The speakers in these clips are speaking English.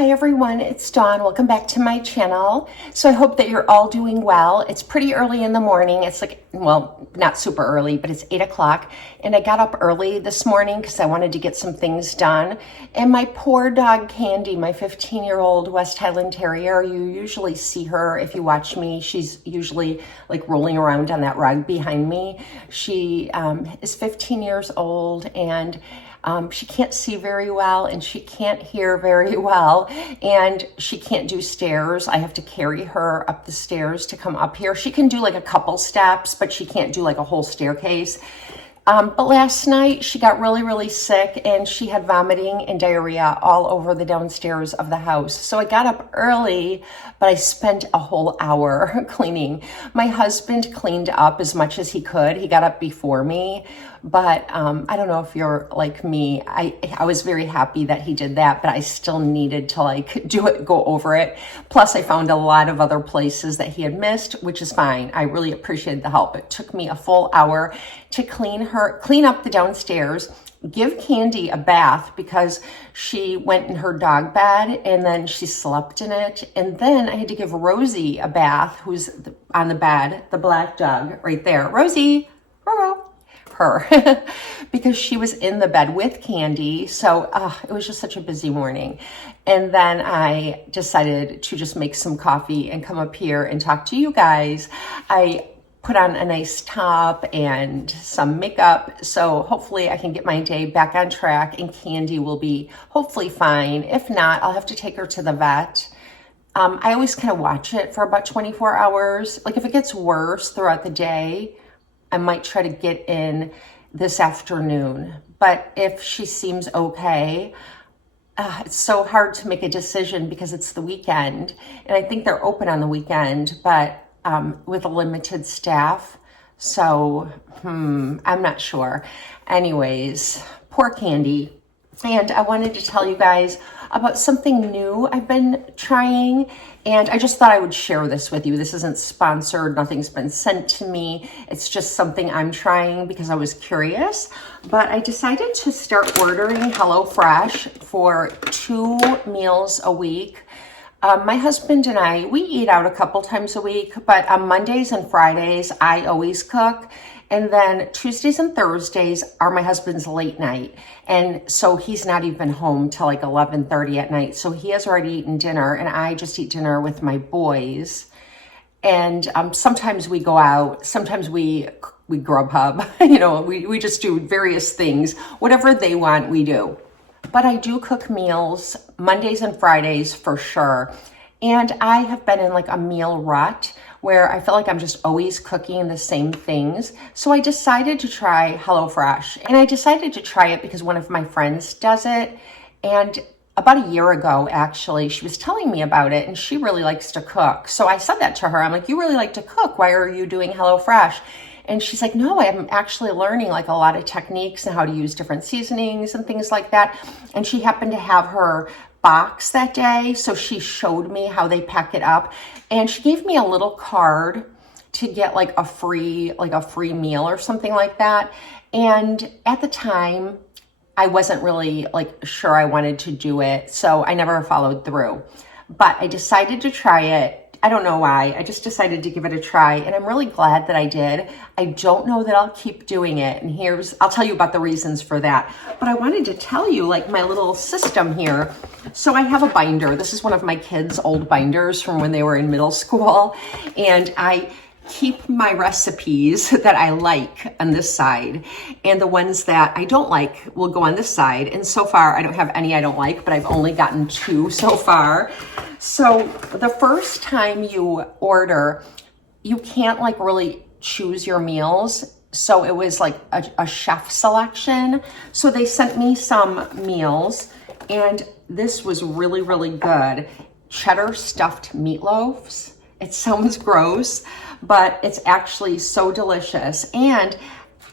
Hi everyone, it's Dawn. Welcome back to my channel. So I hope that you're all doing well. It's pretty early in the morning. It's like, well, not super early, but it's 8 o'clock. And I got up early this morning because I wanted to get some things done. And my poor dog Candy, my 15-year-old West Highland Terrier, you usually see her if you watch me. She's usually like rolling around on that rug behind me. She is 15 years old and she can't see very well and she can't hear very well and she can't do stairs. I have to carry her up the stairs to come up here. She can do like a couple steps, but she can't do like a whole staircase. But last night she got really sick and she had vomiting and diarrhea all over the downstairs of the house. So I got up early, but I spent a whole hour cleaning. My husband cleaned up as much as he could. He got up before me, but I don't know if you're like me. I was very happy that he did that, but I still needed to like go over it. Plus I found a lot of other places that he had missed, which is fine. I really appreciated the help. It took me a full hour to clean up the downstairs, give Candy a bath because she went in her dog bed and then she slept in it. And then I had to give Rosie a bath, who's on the bed, the black dog right there. Rosie, her, because she was in the bed with Candy. So it was just such a busy morning. And then I decided to just make some coffee and come up here and talk to you guys. I put on a nice top and some makeup. So hopefully I can get my day back on track and Candy will be hopefully fine. If not, I'll have to take her to the vet. I always kind of watch it for about 24 hours. Like if it gets worse throughout the day, I might try to get in this afternoon. But if she seems okay, it's so hard to make a decision because it's the weekend. And I think they're open on the weekend, but with a limited staff. So, I'm not sure. Anyways, poor Candy. And I wanted to tell you guys about something new I've been trying. And I just thought I would share this with you. This isn't sponsored. Nothing's been sent to me. It's just something I'm trying because I was curious. But I decided to start ordering HelloFresh for 2 meals a week. My husband and I, we eat out a couple times a week, but on Mondays and Fridays, I always cook. And then Tuesdays and Thursdays are my husband's late night. And so he's not even home till like 11:30 at night. So he has already eaten dinner and I just eat dinner with my boys. And sometimes we go out, sometimes we Grubhub, we just do various things. Whatever they want, we do. But I do cook meals Mondays and Fridays for sure. And I have been in like a meal rut where I feel like I'm just always cooking the same things. So I decided to try HelloFresh. And I decided to try it because one of my friends does it. And about a year ago, actually, she was telling me about it and she really likes to cook. So I said that to her. I'm like, you really like to cook. Why are you doing HelloFresh? And she's like, no, I'm actually learning like a lot of techniques and how to use different seasonings and things like that. And she happened to have her box that day. So she showed me how they pack it up. And she gave me a little card to get like a free meal or something like that. And at the time, I wasn't really like sure I wanted to do it. So I never followed through. But I decided to try it. I don't know why. I just decided to give it a try and I'm really glad that I did. I don't know that I'll keep doing it. And I'll tell you about the reasons for that. But I wanted to tell you like my little system here. So I have a binder. This is one of my kids' old binders from when they were in middle school. And I keep my recipes that I like on this side and the ones that I don't like will go on this side. And so far I don't have any I don't like, but I've only gotten 2 so far. So the first time you order, you can't like really choose your meals. So it was like a chef selection. So they sent me some meals and this was really good. Cheddar stuffed meatloaves. It sounds gross, but it's actually so delicious. And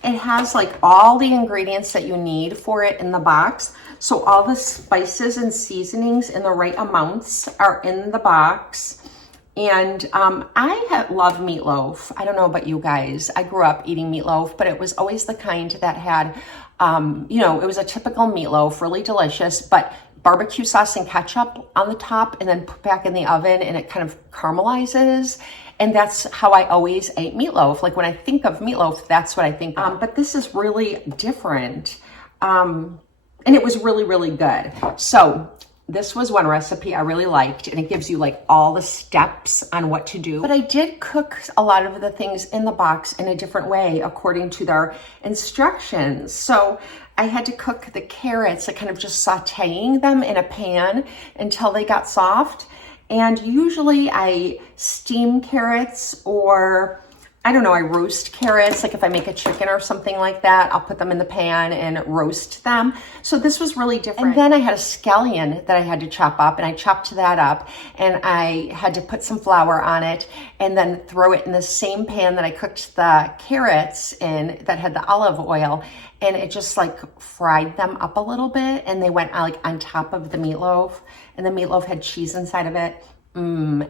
it has like all the ingredients that you need for it in the box. So all the spices and seasonings in the right amounts are in the box. And I love meatloaf. I don't know about you guys. I grew up eating meatloaf, but it was always the kind that had, it was a typical meatloaf, really delicious, but barbecue sauce and ketchup on the top and then put back in the oven, and it kind of caramelizes. And that's how I always ate meatloaf. Like when I think of meatloaf, that's what I think of. But this is really different. And it was really, really good. So this was one recipe I really liked, and it gives you like all the steps on what to do. But I did cook a lot of the things in the box in a different way according to their instructions. So I had to cook the carrots, like kind of just sauteing them in a pan until they got soft. And usually I steam carrots, or I don't know, I roast carrots. Like if I make a chicken or something like that, I'll put them in the pan and roast them. So this was really different. And then I had a scallion that I had to chop up, and I chopped that up, and I had to put some flour on it and then throw it in the same pan that I cooked the carrots in that had the olive oil. And it just like fried them up a little bit, and they went like on top of the meatloaf, and the meatloaf had cheese inside of it.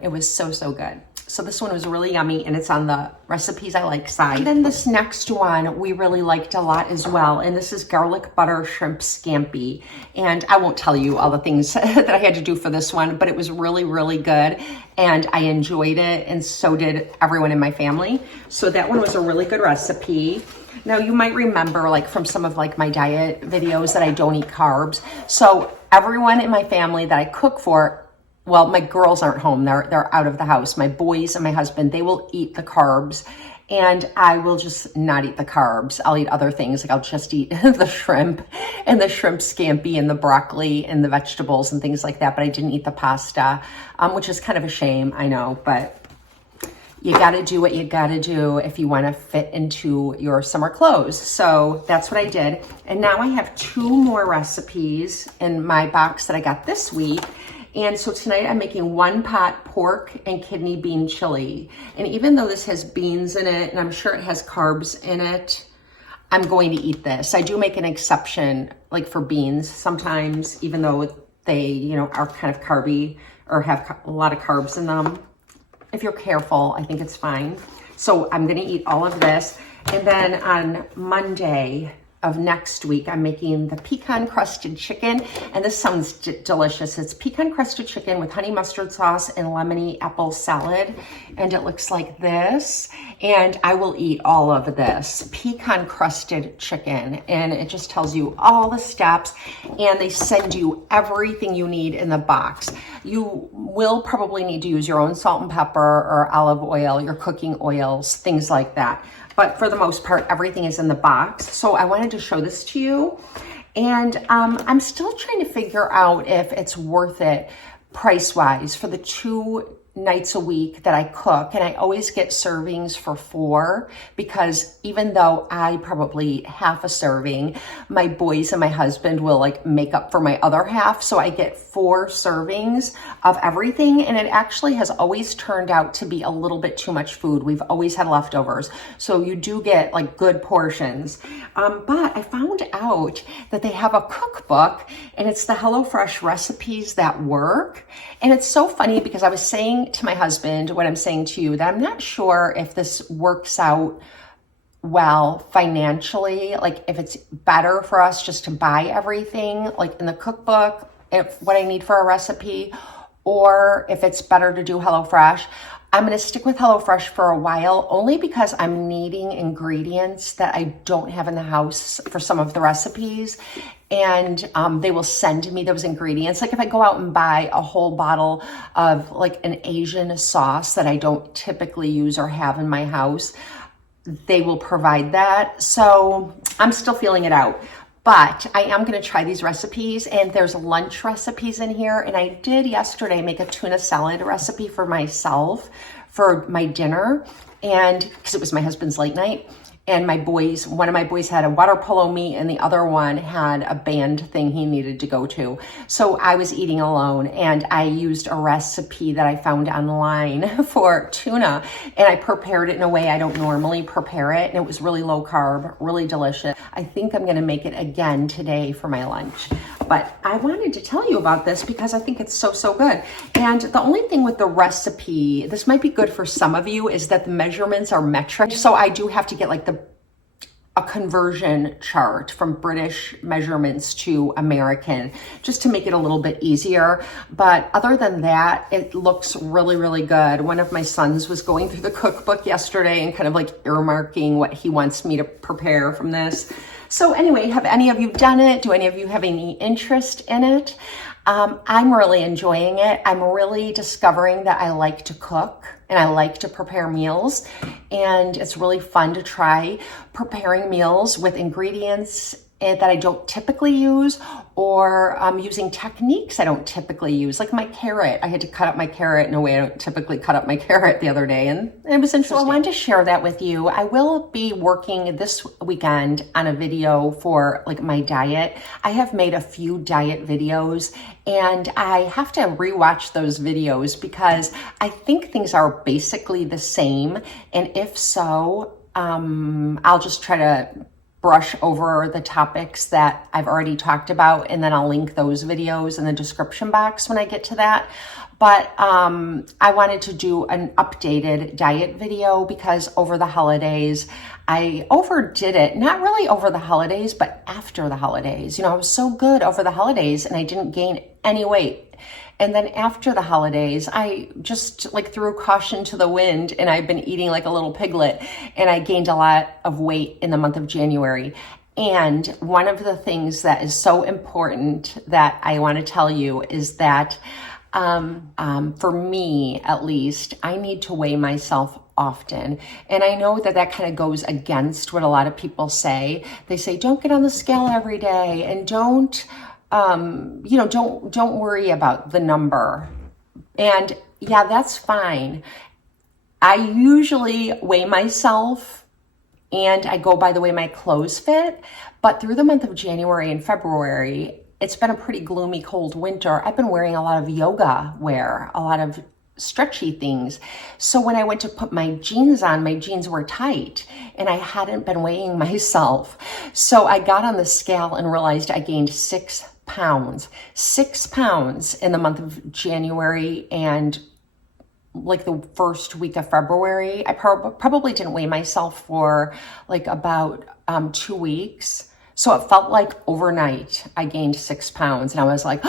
It was so, so good. So this one was really yummy, and it's on the recipes I like side. And then this next one we really liked a lot as well, and this is garlic butter shrimp scampi. And I won't tell you all the things that I had to do for this one, but it was really, really good, and I enjoyed it, and so did everyone in my family. So that one was a really good recipe. Now you might remember like from some of like my diet videos that I don't eat carbs. So everyone in my family that I cook for, well, my girls aren't home, they're out of the house. My boys and my husband, they will eat the carbs, and I will just not eat the carbs. I'll eat other things, like I'll just eat the shrimp and the shrimp scampi and the broccoli and the vegetables and things like that, but I didn't eat the pasta, which is kind of a shame, I know, but you gotta do what you gotta do if you wanna fit into your summer clothes. So that's what I did. And now I have 2 more recipes in my box that I got this week. And so tonight I'm making 1 pot pork and kidney bean chili. And even though this has beans in it, and I'm sure it has carbs in it, I'm going to eat this. I do make an exception like for beans sometimes, even though they, you know, are kind of carby or have a lot of carbs in them. If you're careful, I think it's fine. So I'm gonna eat all of this. And then on Monday of next week, I'm making the pecan crusted chicken. And this sounds delicious. It's pecan crusted chicken with honey mustard sauce and lemony apple salad. And it looks like this. And I will eat all of this pecan crusted chicken. And it just tells you all the steps, and they send you everything you need in the box. You will probably need to use your own salt and pepper or olive oil, your cooking oils, things like that. But for the most part, everything is in the box. So I wanted to show this to you. And I'm still trying to figure out if it's worth it price-wise for the 2 nights a week that I cook. And I always get servings for 4, because even though I probably eat half a serving, my boys and my husband will like make up for my other half. So I get 4 servings of everything. And it actually has always turned out to be a little bit too much food. We've always had leftovers. So you do get like good portions. But I found out that they have a cookbook, and it's the HelloFresh recipes that work. And it's so funny because I was saying to my husband what I'm saying to you, that I'm not sure if this works out well financially, like if it's better for us just to buy everything like in the cookbook, if what I need for a recipe, or if it's better to do HelloFresh. I'm going to stick with HelloFresh for a while, only because I'm needing ingredients that I don't have in the house for some of the recipes. And they will send me those ingredients. Like if I go out and buy a whole bottle of like an Asian sauce that I don't typically use or have in my house, they will provide that. So I'm still feeling it out. But I am going to try these recipes, and there's lunch recipes in here. And I did yesterday make a tuna salad recipe for myself for my dinner, and because it was my husband's late night. And my boys, one of my boys had a water polo meet, and the other one had a band thing he needed to go to. So I was eating alone, and I used a recipe that I found online for tuna, and I prepared it in a way I don't normally prepare it, and it was really low carb, really delicious. I think I'm gonna make it again today for my lunch. But I wanted to tell you about this because I think it's so, so good. And the only thing with the recipe, this might be good for some of you, is that the measurements are metric. So I do have to get like the a conversion chart from British measurements to American, just to make it a little bit easier. But other than that, it looks really, really good. One of my sons was going through the cookbook yesterday and kind of like earmarking what he wants me to prepare from this. So anyway, have any of you done it? Do any of you have any interest in it? I'm really enjoying it. I'm really discovering that I like to cook and I like to prepare meals, and it's really fun to try preparing meals with ingredients that I don't typically use, or using techniques I don't typically use, like my carrot. I had to cut up my carrot in a way I don't typically cut up my carrot the other day, and it was interesting. So I wanted to share that with you. I will be working this weekend on a video for like my diet. I have made a few diet videos, and I have to rewatch those videos because I think things are basically the same, and if so, I'll just try to brush over the topics that I've already talked about, and then I'll link those videos in the description box when I get to that. But I wanted to do an updated diet video because over the holidays, I overdid it. Not really over the holidays, but after the holidays. You know, I was so good over the holidays and I didn't gain any weight. And then after the holidays, I just like threw caution to the wind, and I've been eating like a little piglet, and I gained a lot of weight in the month of January. And one of the things that is so important that I want to tell you is that for me, at least, I need to weigh myself often. And I know that that kind of goes against what a lot of people say. They say, don't get on the scale every day, and don't worry about the number. And yeah, that's fine. I usually weigh myself and I go by the way my clothes fit. But through the month of January and February, it's been a pretty gloomy, cold winter. I've been wearing a lot of yoga wear, a lot of stretchy things. So when I went to put my jeans on, my jeans were tight and I hadn't been weighing myself. So I got on the scale and realized I gained 6 pounds. 6 pounds in the month of January and like the first week of February. I probably didn't weigh myself for like about 2 weeks. So it felt like overnight I gained 6 pounds, and I was like,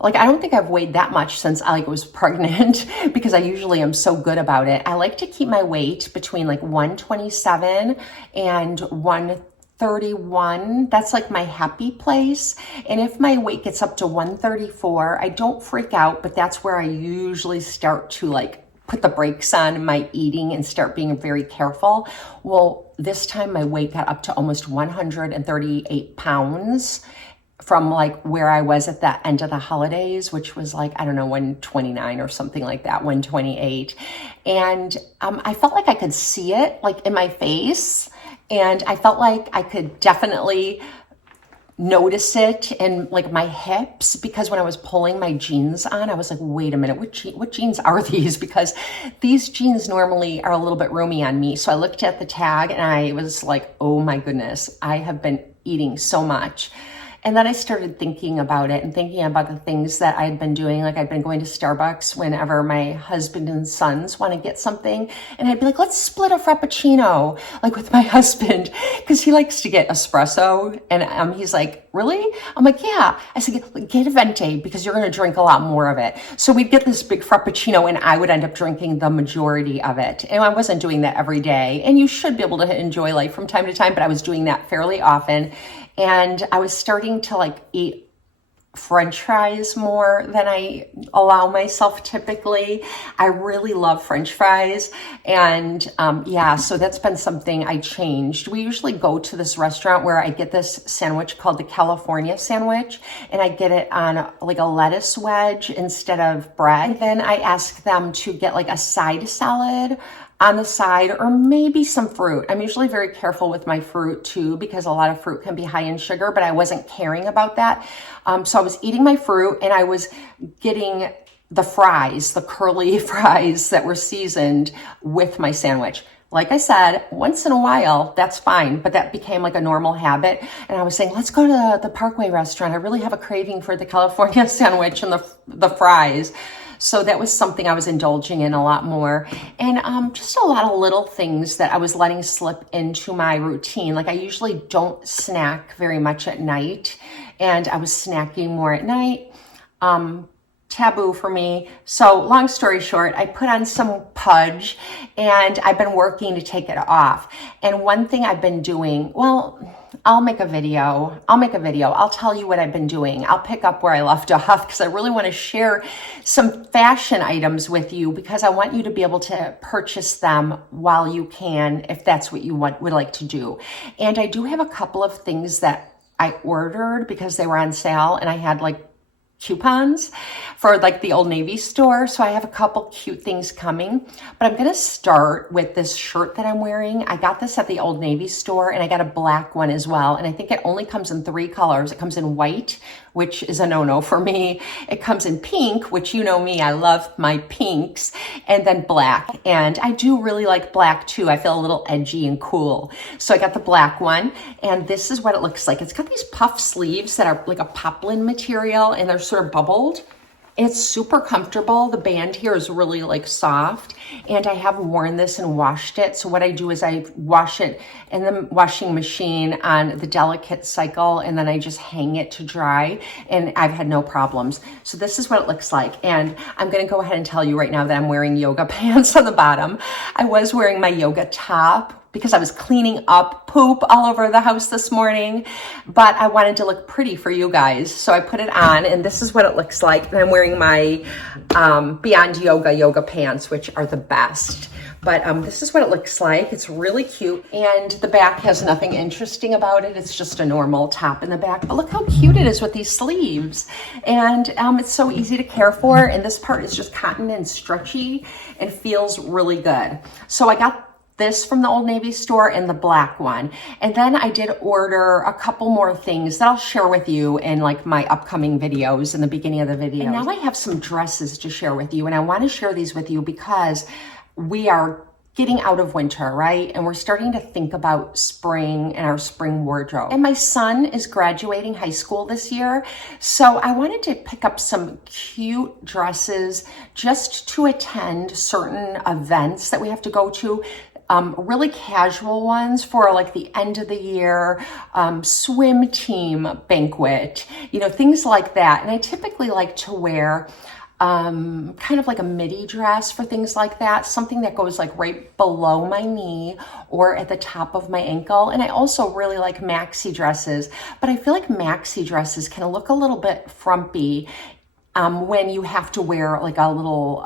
like, I don't think I've weighed that much since I was pregnant because I usually am so good about it. I like to keep my weight between like 127 and 131. That's like my happy place. And if my weight gets up to 134, I don't freak out, but that's where I usually start to like put the brakes on my eating and start being very careful. Well, this time my weight got up to almost 138 pounds from like where I was at the end of the holidays, which was like, I don't know, 129 or something like that, 128. And I felt like I could see it like in my face. And I felt like I could definitely notice it in like my hips, because when I was pulling my jeans on, I was like, wait a minute, what jeans are these? Because these jeans normally are a little bit roomy on me. So I looked at the tag and I was like, oh my goodness, I have been eating so much. And then I started thinking about it and thinking about the things that I'd been doing. Like I'd been going to Starbucks whenever my husband and sons want to get something. And I'd be like, let's split a Frappuccino, like with my husband, because he likes to get espresso. And he's like, really? I'm like, yeah. I said, get a venti because you're going to drink a lot more of it. So we'd get this big Frappuccino and I would end up drinking the majority of it. And I wasn't doing that every day. And you should be able to enjoy life from time to time, but I was doing that fairly often. And I was starting to like eat French fries more than I allow myself typically. I really love French fries. And yeah, so that's been something I changed. We usually go to this restaurant where I get this sandwich called the California sandwich, and I get it on like a lettuce wedge instead of bread. And then I ask them to get like a side salad on the side, or maybe some fruit. I'm usually very careful with my fruit too, because a lot of fruit can be high in sugar, but I wasn't caring about that. So I was eating my fruit and I was getting the fries, the curly fries that were seasoned with my sandwich. Like I said, once in a while, that's fine, but that became like a normal habit. And I was saying, let's go to the Parkway restaurant. I really have a craving for the California sandwich and the fries. So that was something I was indulging in a lot more. And just a lot of little things that I was letting slip into my routine. Like I usually don't snack very much at night, and I was snacking more at night. Taboo for me. So long story short, I put on some pudge and I've been working to take it off. And one thing I've been doing, well, I'll make a video. I'll tell you what I've been doing. I'll pick up where I left off because I really want to share some fashion items with you because I want you to be able to purchase them while you can, if that's what you would like to do. And I do have a couple of things that I ordered because they were on sale and I had like coupons for like the Old Navy store. So I have a couple cute things coming, but I'm going to start with this shirt that I'm wearing. I got this at the Old Navy store and I got a black one as well. And I think it only comes in 3 colors. It comes in white, which is a no-no for me. It comes in pink, which you know me, I love my pinks, and then black. And I do really like black too. I feel a little edgy and cool. So I got the black one and this is what it looks like. It's got these puff sleeves that are like a poplin material and they're sort of bubbled. It's super comfortable. The band here is really like soft and I have worn this and washed it. So what I do is I wash it in the washing machine on the delicate cycle and then I just hang it to dry and I've had no problems. So this is what it looks like. And I'm going to go ahead and tell you right now that I'm wearing yoga pants on the bottom. I was wearing my yoga top because I was cleaning up poop all over the house this morning, but I wanted to look pretty for you guys. So I put it on and this is what it looks like. And I'm wearing my Beyond yoga pants, which are the best. But this is what it looks like. It's really cute. And the back has nothing interesting about it. It's just a normal top in the back. But look how cute it is with these sleeves. And it's so easy to care for. And this part is just cotton and stretchy and feels really good. So I got this from the Old Navy store and the black one. And then I did order a couple more things that I'll share with you in like my upcoming videos in the beginning of the video. And now I have some dresses to share with you. And I want to share these with you because we are getting out of winter, right? And we're starting to think about spring and our spring wardrobe. And my son is graduating high school this year. So I wanted to pick up some cute dresses just to attend certain events that we have to go to. Really casual ones for like the end of the year, swim team banquet, you know, things like that. And I typically like to wear kind of like a midi dress for things like that, something that goes like right below my knee or at the top of my ankle. And I also really like maxi dresses, but I feel like maxi dresses can look a little bit frumpy when you have to wear like a little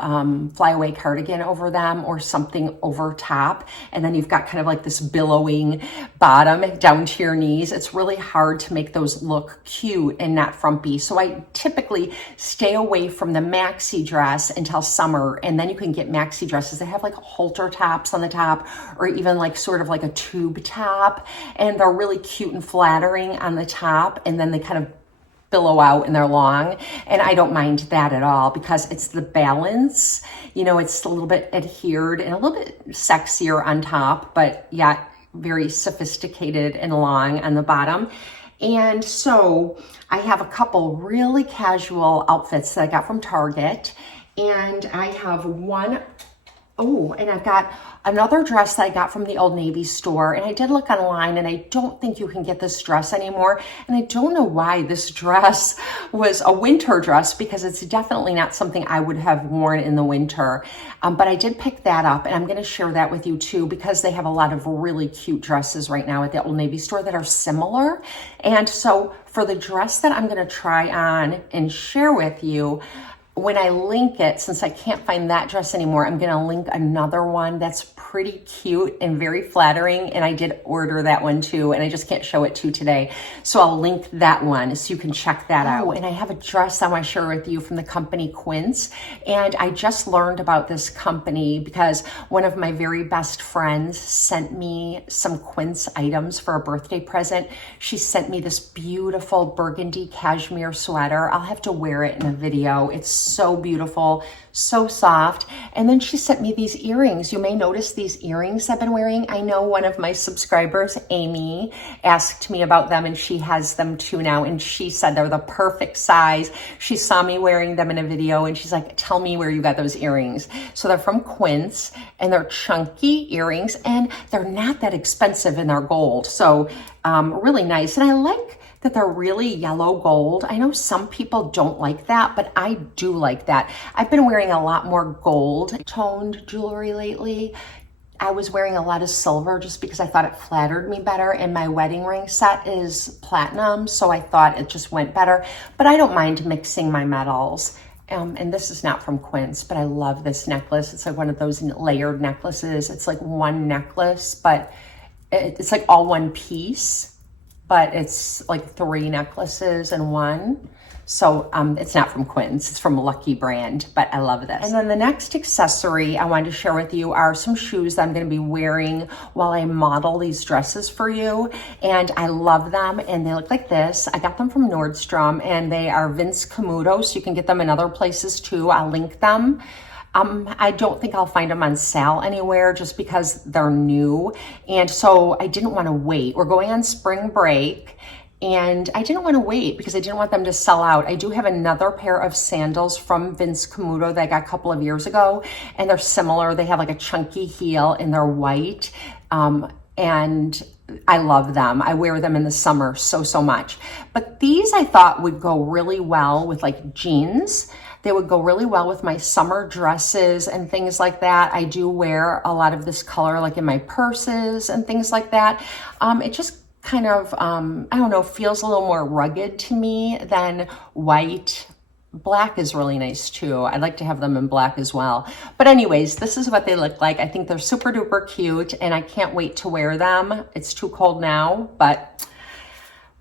flyaway cardigan over them or something over top. And then you've got kind of like this billowing bottom down to your knees. It's really hard to make those look cute and not frumpy. So I typically stay away from the maxi dress until summer. And then you can get maxi dresses that have like halter tops on the top or even like sort of like a tube top. And they're really cute and flattering on the top. And then they kind of billow out and they're long, and I don't mind that at all because it's the balance, you know, it's a little bit adhered and a little bit sexier on top, but yet very sophisticated and long on the bottom. And so I have a couple really casual outfits that I got from Target, and I have one, and I've got another dress that I got from the Old Navy store, and I did look online and I don't think you can get this dress anymore. And I don't know why this dress was a winter dress because it's definitely not something I would have worn in the winter. But I did pick that up and I'm going to share that with you too because they have a lot of really cute dresses right now at the Old Navy store that are similar. And so for the dress that I'm going to try on and share with you, when I link it, since I can't find that dress anymore, I'm going to link another one that's pretty cute and very flattering. And I did order that one too, and I just can't show it to you today. So I'll link that one so you can check that out. And I have a dress I want to share with you from the company Quince. And I just learned about this company because one of my very best friends sent me some Quince items for a birthday present. She sent me this beautiful burgundy cashmere sweater. I'll have to wear it in a video. It's so beautiful, so soft. And then she sent me these earrings. You may notice these these earrings I've been wearing. I know one of my subscribers, Amy, asked me about them, and she has them too now, and she said they're the perfect size. She saw me wearing them in a video, and she's like, tell me where you got those earrings. So they're from Quince, and they're chunky earrings, and they're not that expensive, and they're gold. So really nice. And I like that they're really yellow gold. I know some people don't like that, but I do like that. I've been wearing a lot more gold toned jewelry lately. I was wearing a lot of silver just because I thought it flattered me better, and my wedding ring set is platinum, so I thought it just went better. But I don't mind mixing my metals. And this is not from Quince, but I love this necklace. It's like one of those layered necklaces. It's like one necklace, but it's like all one piece, but it's like 3 necklaces in one. So it's not from Quince, it's from Lucky Brand, but I love this. And then the next accessory I wanted to share with you are some shoes that I'm gonna be wearing while I model these dresses for you. And I love them, and they look like this. I got them from Nordstrom, and they are Vince Camuto, so you can get them in other places too. I'll link them. I don't think I'll find them on sale anywhere just because they're new. And so I didn't want to wait. We're going on spring break, and I didn't want to wait because I didn't want them to sell out. I do have another pair of sandals from Vince Camuto that I got a couple of years ago, and they're similar. They have like a chunky heel, and they're white. And I love them. I wear them in the summer so much. But these I thought would go really well with like jeans. They would go really well with my summer dresses and things like that. I do wear a lot of this color like in my purses and things like that. It just kind of, I don't know, feels a little more rugged to me than white. Black is really nice too. I'd like to have them in black as well. But anyways, this is what they look like. I think they're super duper cute, and I can't wait to wear them. It's too cold now, but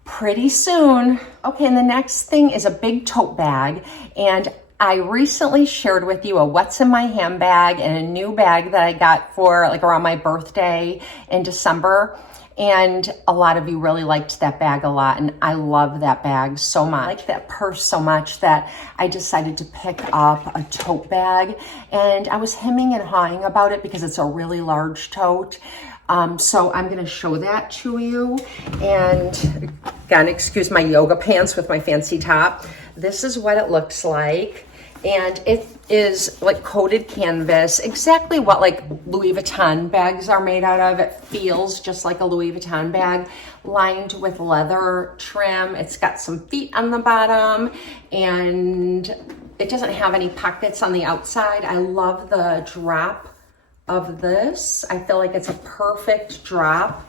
pretty soon. Okay, and the next thing is a big tote bag, and I recently shared with you a what's in my handbag and a new bag that I got for like around my birthday in December. And a lot of you really liked that bag a lot, and I love that bag so much. I like that purse so much that I decided to pick up a tote bag, and I was hemming and hawing about it because it's a really large tote. So I'm gonna show that to you. And again, excuse my yoga pants with my fancy top. This is what it looks like. And it is like coated canvas, exactly what like Louis Vuitton bags are made out of. It feels just like a Louis Vuitton bag, lined with leather trim. It's got some feet on the bottom, and it doesn't have any pockets on the outside. I love the drop of this. I feel like it's a perfect drop,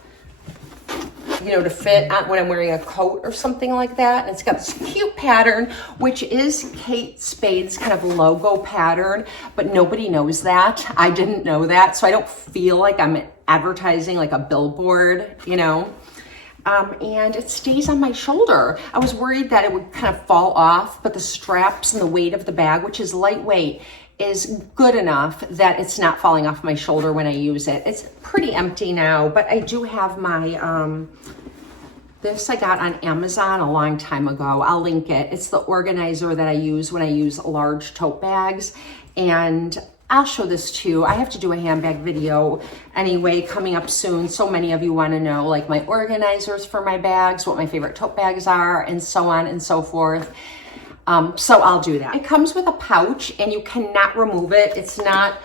you know, to fit on when I'm wearing a coat or something like that. And it's got this cute pattern, which is Kate Spade's kind of logo pattern, but nobody knows that. I didn't know that, so I don't feel like I'm advertising like a billboard, you know. And it stays on my shoulder. I was worried that it would kind of fall off, but the straps and the weight of the bag, which is lightweight, is good enough that it's not falling off my shoulder when I use it. It's pretty empty now, but I do have my, this I got on Amazon a long time ago. I'll link it. It's the organizer that I use when I use large tote bags, and I'll show this too. I have to do a handbag video anyway coming up soon. So many of you want to know like my organizers for my bags, what my favorite tote bags are, and so on and so forth. So I'll do that. It comes with a pouch, and you cannot remove it. It's not,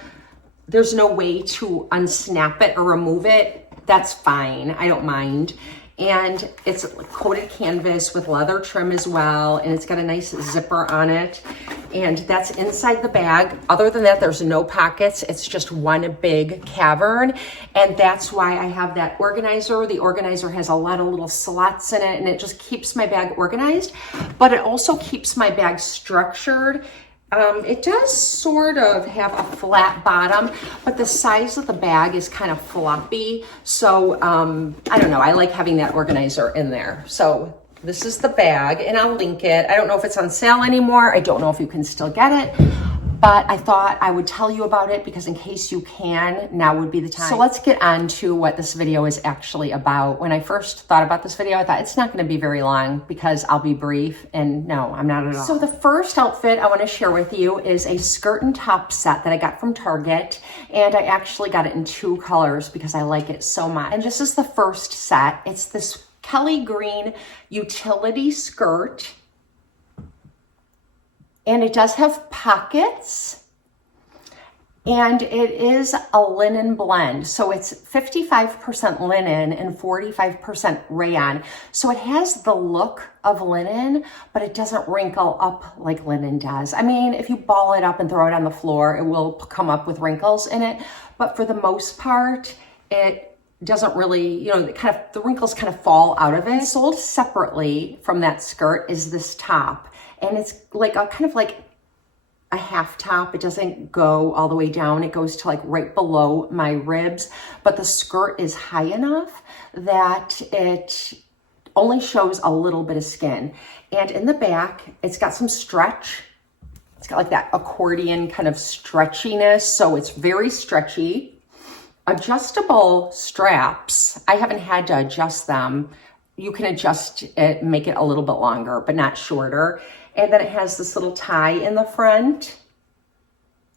there's no way to unsnap it or remove it. That's fine. I don't mind. And it's coated canvas with leather trim as well, and it's got a nice zipper on it, and that's inside the bag. Other than that, there's no pockets. It's just one big cavern, and that's why I have that organizer. The organizer has a lot of little slots in it, and it just keeps my bag organized, but it also keeps my bag structured. It does sort of have a flat bottom, but the size of the bag is kind of floppy. So I don't know, I like having that organizer in there. So this is the bag, and I'll link it. I don't know if it's on sale anymore. I don't know if you can still get it, but I thought I would tell you about it because in case you can, now would be the time. So let's get on to what this video is actually about. When I first thought about this video, I thought it's not going to be very long because I'll be brief, and no, I'm not at all. So the first outfit I want to share with you is a skirt and top set that I got from Target, and I actually got it in 2 colors because I like it so much. And this is the first set. It's this Kelly green utility skirt. And it does have pockets, and it is a linen blend. So it's 55% linen and 45% rayon. So it has the look of linen, but it doesn't wrinkle up like linen does. I mean, if you ball it up and throw it on the floor, it will come up with wrinkles in it. But for the most part, it doesn't really, the wrinkles kind of fall out of it. Sold separately from that skirt is this top. And it's like kind of like a half top. It doesn't go all the way down. It goes to like right below my ribs, but the skirt is high enough that it only shows a little bit of skin. And in the back, it's got some stretch. It's got like that accordion kind of stretchiness. So it's very stretchy. Adjustable straps. I haven't had to adjust them. You can adjust it, make it a little bit longer, but not shorter. And then it has this little tie in the front.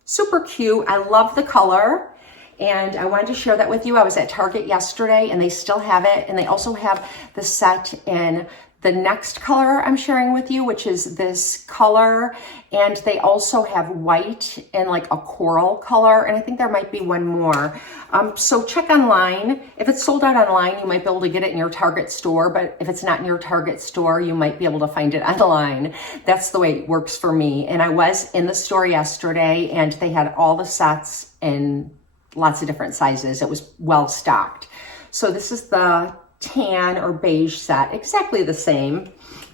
Super cute. I love the color. And I wanted to share that with you. I was at Target yesterday and they still have it. And they also have the set in the next color I'm sharing with you, which is this color. And they also have white and like a coral color. And I think there might be one more. So check online. If it's sold out online, you might be able to get it in your Target store. But if it's not in your Target store, you might be able to find it online. That's the way it works for me. And I was in the store yesterday and they had all the sets in lots of different sizes. It was well stocked. So this is the tan or beige set, exactly the same.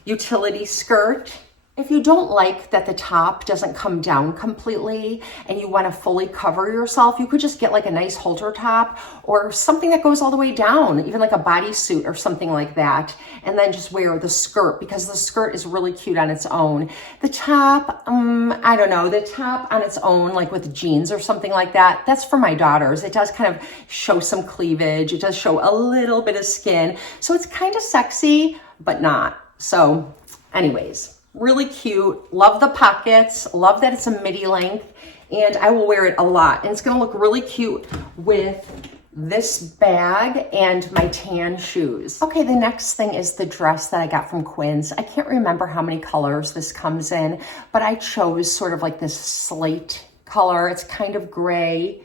Utility skirt. If you don't like that the top doesn't come down completely and you want to fully cover yourself, you could just get like a nice halter top or something that goes all the way down, even like a bodysuit or something like that, and then just wear the skirt because the skirt is really cute on its own. The top, I don't know, the top on its own, like with jeans or something like that, that's for my daughters. It does kind of show some cleavage. It does show a little bit of skin. So it's kind of sexy, but not. So anyways, really cute. Love the pockets. Love that it's a midi length. And I will wear it a lot. And it's going to look really cute with this bag and my tan shoes. Okay, the next thing is the dress that I got from Quinn's. I can't remember how many colors this comes in, but I chose sort of like this slate color. It's kind of gray,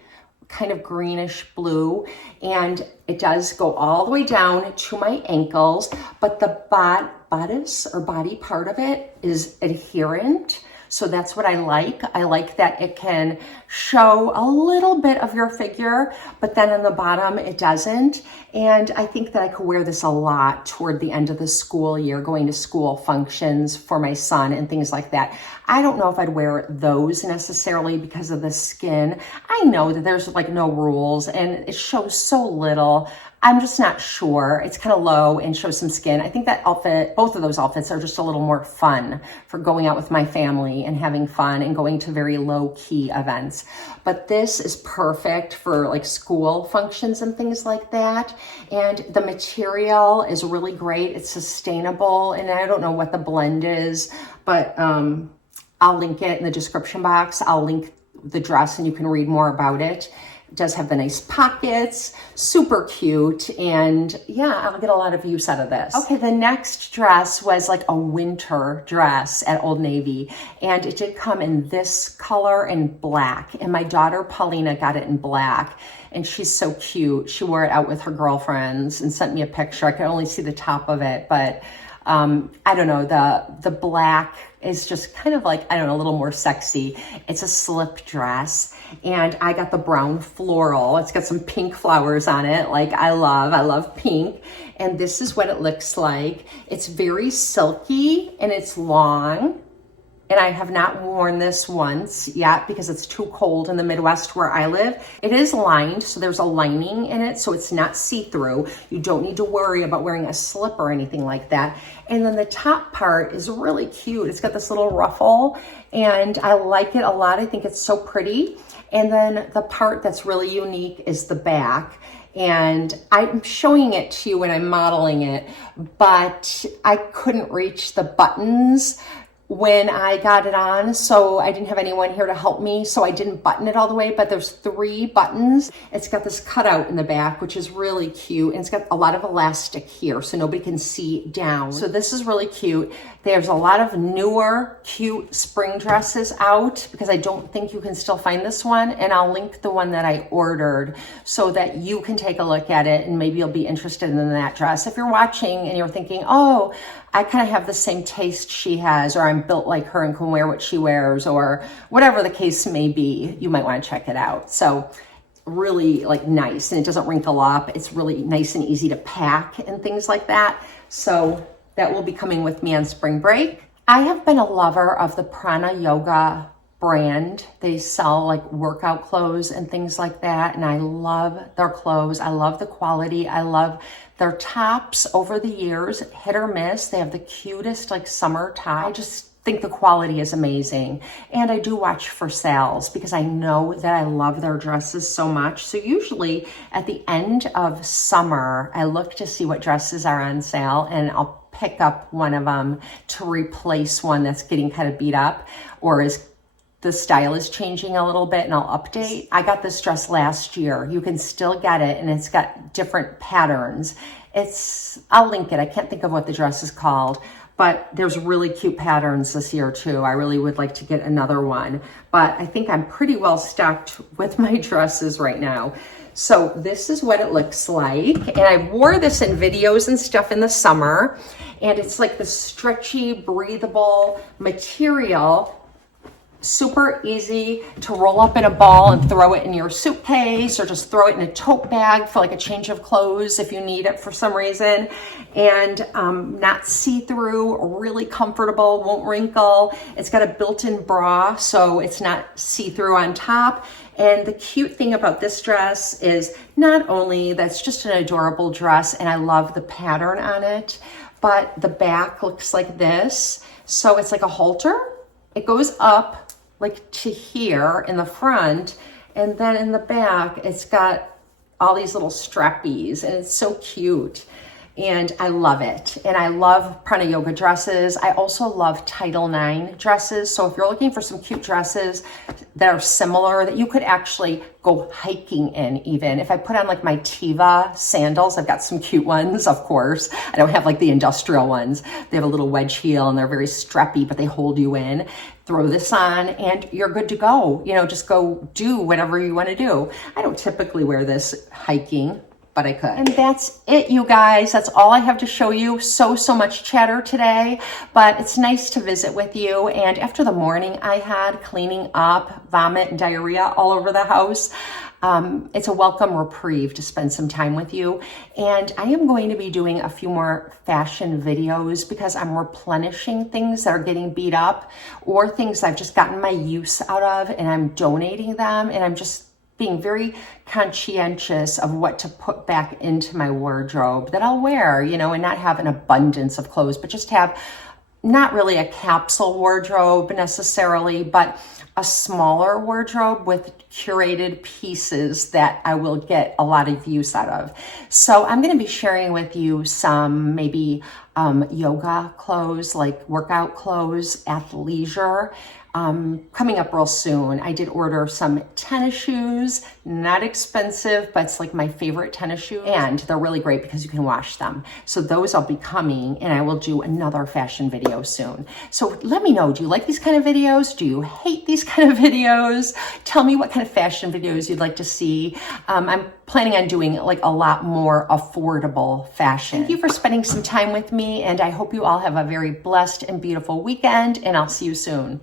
kind of greenish blue, and it does go all the way down to my ankles, but the bodice or body part of it is adherent. So that's what I like. I like that it can show a little bit of your figure, but then on the bottom it doesn't. And I think that I could wear this a lot toward the end of the school year, going to school functions for my son and things like that. I don't know if I'd wear those necessarily because of the skin. I know that there's like no rules and it shows so little. I'm just not sure. It's kind of low and shows some skin. I think that outfit, both of those outfits are just a little more fun for going out with my family and having fun and going to very low key events. But this is perfect for like school functions and things like that. And the material is really great. It's sustainable. And I don't know what the blend is, but I'll link it in the description box. I'll link the dress and you can read more about it. It does have the nice pockets, super cute, and yeah, I'll get a lot of use out of this. Okay, the next dress was like a winter dress at Old Navy, and it did come in this color and black, and my daughter Paulina got it in black, and she's so cute. She wore it out with her girlfriends and sent me a picture. I could only see the top of it, but I don't know, the black is just kind of like, I don't know, a little more sexy. It's a slip dress, and I got the brown floral. It's got some pink flowers on it, like I love pink. And this is what it looks like. It's very silky and it's long. and I have not worn this once yet because it's too cold in the Midwest where I live. It is lined, so there's a lining in it, so it's not see-through. You don't need to worry about wearing a slip or anything like that. And then the top part is really cute. It's got this little ruffle, and I like it a lot. I think it's so pretty. And then the part that's really unique is the back. And I'm showing it to you when I'm modeling it, but I couldn't reach the buttons when I got it on, so I didn't have anyone here to help me, so I didn't button it all the way, but there's 3 buttons. It's got this cutout in the back, which is really cute, and it's got a lot of elastic here, so nobody can see down. So this is really cute. There's a lot of newer, cute spring dresses out, because I don't think you can still find this one, and I'll link the one that I ordered so that you can take a look at it, and maybe you'll be interested in that dress. If you're watching and you're thinking, oh, I kind of have the same taste she has, or I'm built like her and can wear what she wears, or whatever the case may be, you might want to check it out. So really like nice, and it doesn't wrinkle up. It's really nice and easy to pack and things like that. So that will be coming with me on spring break. I have been a lover of the Prana Yoga brand. They sell like workout clothes and things like that, and I love their clothes. I love the quality. I love their tops. Over the years, hit or miss. They have the cutest like summer top. I just think the quality is amazing. And I do watch for sales because I know that I love their dresses so much. So usually at the end of summer, I look to see what dresses are on sale, and I'll pick up one of them to replace one that's getting kind of beat up, or is the style is changing a little bit, and I'll update. I got this dress last year. You can still get it, and it's got different patterns. I'll link it. I can't think of what the dress is called, but there's really cute patterns this year too. I really would like to get another one, but I think I'm pretty well stocked with my dresses right now. So this is what it looks like. And I wore this in videos and stuff in the summer, and it's like the stretchy, breathable material. Super easy to roll up in a ball and throw it in your suitcase, or just throw it in a tote bag for like a change of clothes if you need it for some reason. And not see-through, really comfortable, won't wrinkle. It's got a built-in bra, so it's not see-through on top. And the cute thing about this dress is not only that's just an adorable dress, and I love the pattern on it, but the back looks like this. So it's like a halter. It goes up like to here in the front, and then in the back, it's got all these little strappies, and it's so cute. And I love it. And I love Prana Yoga dresses. I also love Title IX dresses. So if you're looking for some cute dresses that are similar, that you could actually go hiking in even. If I put on like my Tiva sandals, I've got some cute ones, of course. I don't have like the industrial ones. They have a little wedge heel, and they're very strappy, but they hold you in. Throw this on and you're good to go. You know, just go do whatever you want to do. I don't typically wear this hiking, but I could. And that's it, you guys. That's all I have to show you. So much chatter today, but it's nice to visit with you. And after the morning I had cleaning up, vomit and diarrhea all over the house, it's a welcome reprieve to spend some time with you. And I am going to be doing a few more fashion videos because I'm replenishing things that are getting beat up, or things I've just gotten my use out of, and I'm donating them, and I'm just being very conscientious of what to put back into my wardrobe that I'll wear, you know, and not have an abundance of clothes, but just have not really a capsule wardrobe necessarily, but a smaller wardrobe with curated pieces that I will get a lot of use out of. So I'm going to be sharing with you some maybe yoga clothes, like workout clothes, athleisure, coming up real soon. I did order some tennis shoes, not expensive, but it's like my favorite tennis shoes, and they're really great because you can wash them. So those will be coming, and I will do another fashion video soon. So let me know, do you like these kind of videos? Do you hate these kind of videos? Tell me what kind of fashion videos you'd like to see. I'm planning on doing like a lot more affordable fashion. Thank you for spending some time with me, and I hope you all have a very blessed and beautiful weekend, and I'll see you soon.